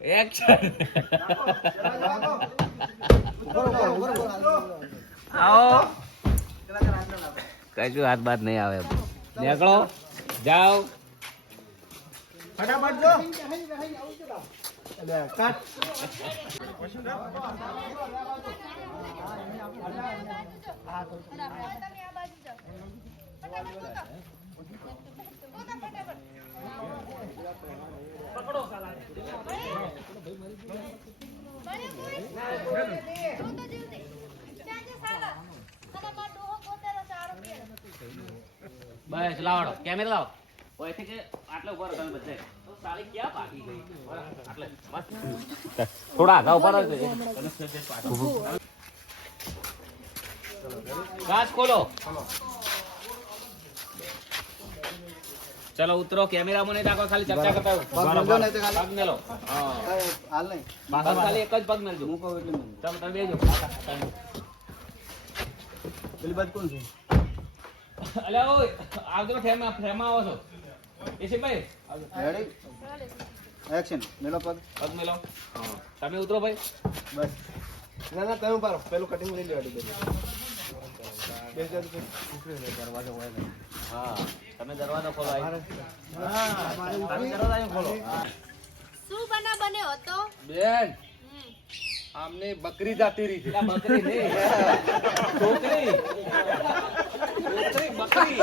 Action આવો કશું હાથ બાત નહીં આવે નીકળો જાઓ ફટાફટ જો કાટ પકડો સાલા બસ લાવડો કેમેરા લાવો ઓયથી કે આટલો ઉપર તમે બધે તો સાલી ક્યાં પાકી ગઈ આટલે બસ થોડા આગા ઉપર જ કાચ ખોલો ચલો ઉતરો કેમેરા મને રાખો ખાલી ચર્ચા કરતા પગ મેલો હા હાલ નહીં બસ ખાલી એક જ પગ મેલજો હું કહું એટલે ચાલો તમે બેજો પેલી બાદ કોણ છે અલે ઓય આવજો ફ્રેમ આવો છો એસી ભાઈ રેડી એક્શન મેલો પગ મેલો હા તમે ઉતરો ભાઈ બસ ના તમે પારો પેલું કટિંગ લઈ લેવાનું દરવાજો હોય ને હા તમે દરવાજો ખોલો હા તમે દરવાજો ખોલો શું બન્યો હતો બેન આમને બકરી જાતી રહી છે બકરી નહીં છોકરી બકરી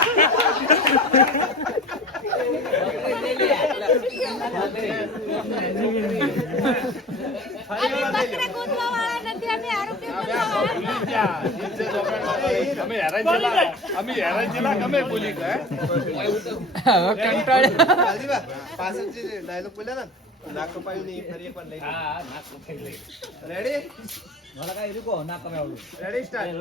ડાયલોગ બોલ્યા ને નાક કપાયું નહીં ફરી એકવાર લઈ હા નાક કપાઈ લઈ રેડી મને કાઈ રૂકો નાક કપાયું રેડી સ્ટાર્ટ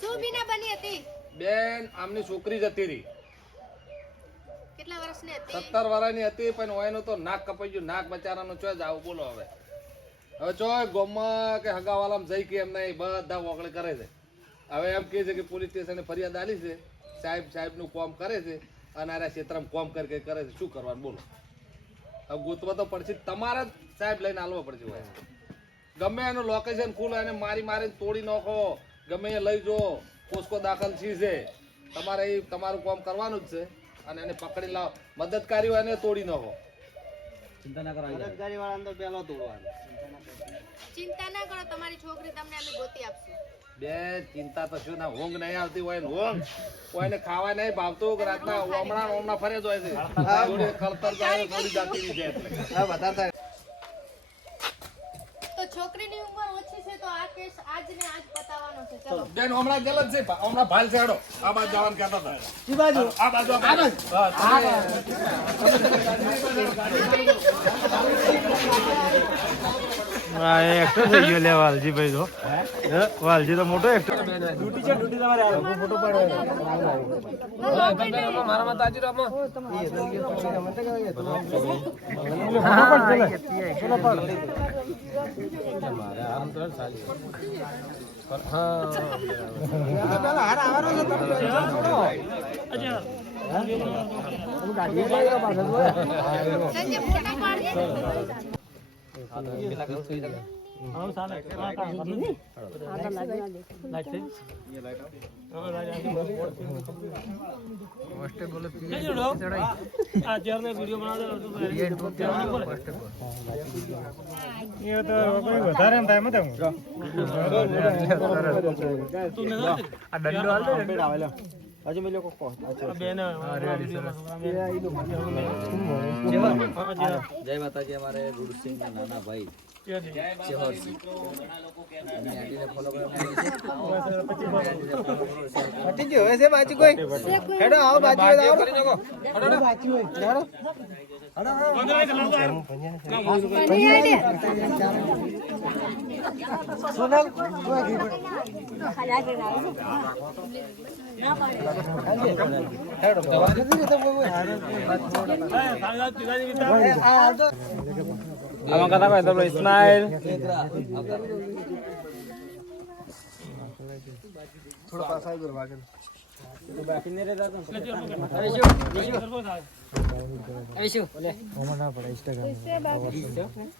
શું બીના બની હતી બેન આમની છોકરી જતી રહી કેટલા વર્ષની હતી 17 વર્ષની હતી પણ ઓયનો તો નાક કપાઈ ગયું નાક બચારાનો ચોય જાવ બોલો હવે ચોય ગોમમાં કે હગાવાલામાં જઈ કે એમ નહીં બધા વગળે કરે છે હવે એમ કહે છે કે પોલીસ સ્ટેશને ફરિયાદ આલી છે સાહેબનું કામ કરે છે અને આ ક્ષેત્રમાં કામ કરે છે શું કરવાનું બોલો હવે ગોતવા તો પડશે તમારે જ સાહેબ લઈને આલવા પડશે હોય ગમે એનું લોકેશન ખુલ્લો એને મારીને તોડી નાખો ગમે એ લઈ જો પોસ્કો દાખલ છે તમારે એ તમારું કામ કરવાનું જ છે અને એને પકડી લાવો મદદકારી હોય એને તોડી નાખો ચિંતા ના કરો મદદકારી વાળા અંદર પેલો તોડવાનો ચિંતા ના કરો તમારી છોકરી તમને અમે ગોતી આપશું બે ચિંતા તો શું ના ઊંઘ નહીં આવતી હોય ને ઊંઘ કોઈને ખાવા નહીં ભાવતું રાતના હમણાં ફરે જ હોય છે થોડી ખળતર જાય થોડી જાતી છે એટલે હા વધારે તો છોકરીની ઉંમર ઓછી છે તો આ કેસ આજ ને આજ પતાવવાનો છે ચલો બેન હમણાં ગલત છે હમણાં ભાલ છે હેડો આ બાજુ જવાનું કહેતા હતા ઈ બાજુ આ બાજુ હા એક્ટર થઈ ગયો લે વાલજીભાઈ તો વાલજી તો મોટો એક્ટર ડ્યુટી તમારે ફોટો પાડો મારા માં તાજી રામો હજુ મેં લોકો જય માતાજી અમારે ગુરુસિંહ ના નાના ભાઈ Abang kata apa itu Ismail? Thora पास आई गुरबाजन तो बाकी नहीं रहता तो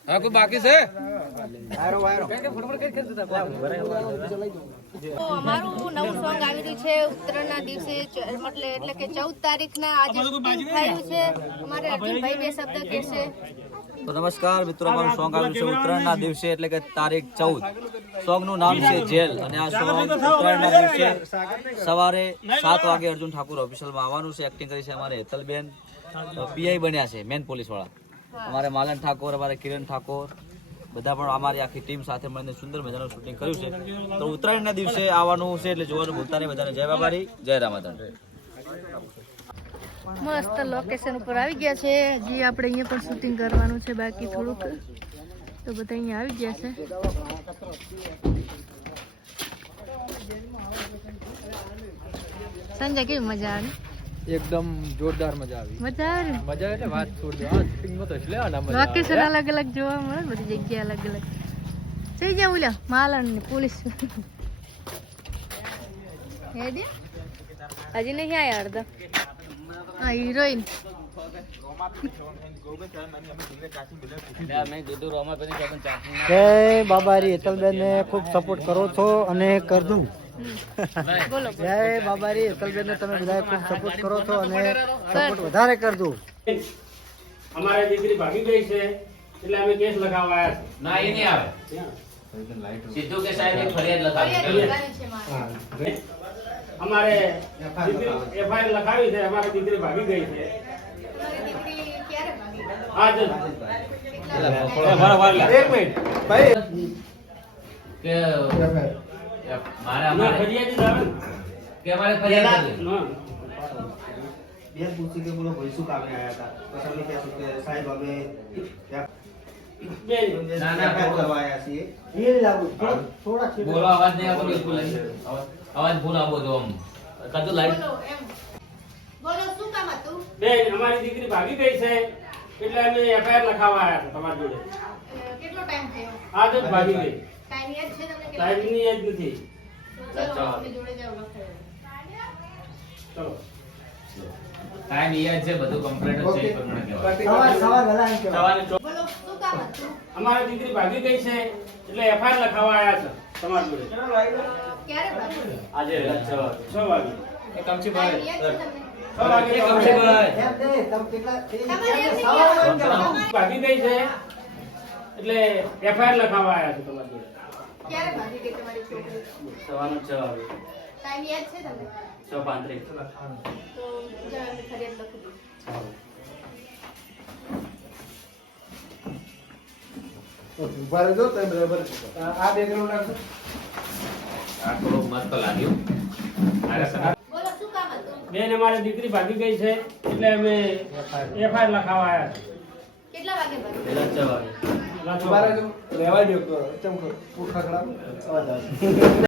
હા કોઈ બાકી છે તો અમારું નવું સોંગ આવી રહ્યું છે ઉત્તરાયણના દિવસે એટલે કે 14 તારીખના આજે શૂટિંગ થયું છે. અમારે અર્જુનભાઈ બે શબ્દ કહેશે. તો નમસ્કાર મિત્રો, અમારું સોંગ આવ્યું છે ઉત્તરાયણના દિવસે એટલે કે તારીખ 14. સોંગનું નામ છે જેલ અને આ સોંગ ઉત્તરાયણના દિવસે સવારે 7 વાગે અર્જુન ઠાકુર ઓફિશિયલમાં આવવાનું છે. એક્ટિંગ કરી છે અમારે હેતલબેન, પીઆઈ બન્યા છે મેન પોલીસ વાળા. અમારે માલન ઠાકોર, અમારે કિરણ ઠાકોર બધા પણ અમારી આખી ટીમ સાથે મળીને સુંદર મજાનું શૂટિંગ કર્યું છે. તો ઉત્તરાયણના દિવસે આવવાનું છે એટલે જોવાનું ભૂલતા નહીં. બધાને જય બાબારી, જય રામાધન. મસ્ત લોકેશન ઉપર આવી ગયા છે. હજી આપણે અહીંયા પણ શૂટિંગ કરવાનું છે બાકી થોડુંક. તો બધા અહીંયા આવી ગયા છે. સંજય કેવી મજા આવી? એકદમ જોરદાર મજા આવી. મજા આવી ને? મજા એટલે વાત છોડ દો. આ શૂટિંગમાં તો એટલે આના મજા આવે. લોકેશન અલગ અલગ જોવા મળે, બધી જગ્યા અલગ અલગ. જઈ જાવ ઓલા માલણ ને પોલીસ. હજી નહીં આયા અડધા. હા હિરોઈન. જય બાબારી હેતલબેન ને ખૂબ સપોર્ટ કરો છો અને કરજો. બોલો જય બાબારી હેતલબેન ને તમે બધા ખૂબ સપોર્ટ કરો છો અને સપોર્ટ વધારે કરજો. અમારી દીકરી ભાગી ગઈ છે એટલે અમે કેસ લગાવવા આવ્યા છે. ના, એ નહીં આવે. સીધું કે સાહેબ એક ફરિયાદ લખાવી. અમારે એફઆઈઆર લખાવી છે. અમારી દીકરી ભાગી ગઈ છે. હા જ. કે મારે અમારે અમારે ફરિયાદી આવે ને. કે અમારે ફરિયાદ કરવી. હા. બેન પૂછી કે બોલો ભાઈ શું કામે આયા હતા પછી અમે કહેશું કે સાહેબ અમે બેન, ના, ના, ફરિયાદ કરવા આયા છીએ બોલો, અવાજ નહીં આવતો બિલકુલ નહીં. અવાજ ફૂલ આવવો જો આમ કાજુ લાઈટ. બોલો એમ. બોલો શું કામ હતું? બેન અમારી દીકરી ભાગી ગઈ છે એટલે અમે એફઆઈઆર લખાવવા આવ્યા છે તમારી જોડે. કેટલો ટાઈમ થયો? આજ જ ભાગી ગઈ. ટાઈમ યાદ છે તમને? સાહેબની યાદ નથી. ચલો આપણી જોડે જાવ લખાયો. ચલો. ટાઈમ યાદ છે, બધું કમ્પ્લીટ છે એ પ્રમાણે કહેવાય. સવારે બોલો શું કામ હતું? અમારી દીકરી ભાગી ગઈ છે એટલે એફઆઈઆર લખાવવા આવ્યા છે તમારી જોડે. ક્યારે ભાગ્યું? આજે 6 વાગે. એ કમચી ટાઈમ ભાઈ, યાદ છે તમને? 6 વાગે એ કમચી ભાઈ. તમારે એમ નહીં યાદ? ભાગી ગઈ છે એટલે એફઆઈઆર લખાવવા આવ્યા છે તમારી જોડે. ક્યારે ભાગી ગઈ તમારી છોકરી? સવારના 6 વાગે. ટાઈમ યાદ છે તમને? 6:35. તો જાઓ એમની ફરિયાદ લખી દો. ઉભા રહેજો તમે બરાબર. આ બેકગ્રાઉન્ડ રાખો. આ થોડુંક મસ્ત લાગ્યું. બોલો શું કામ હતું? બેન અમારી દીકરી ભાગી ગઈ છે એટલે અમે એફઆઈઆર લખાવવા આવ્યા છે. કેટલા વાગે ભાગી? પહેલા 6 વાગે. ઉભા રહેજો. રહેવા દો. ચમકો ખખડા.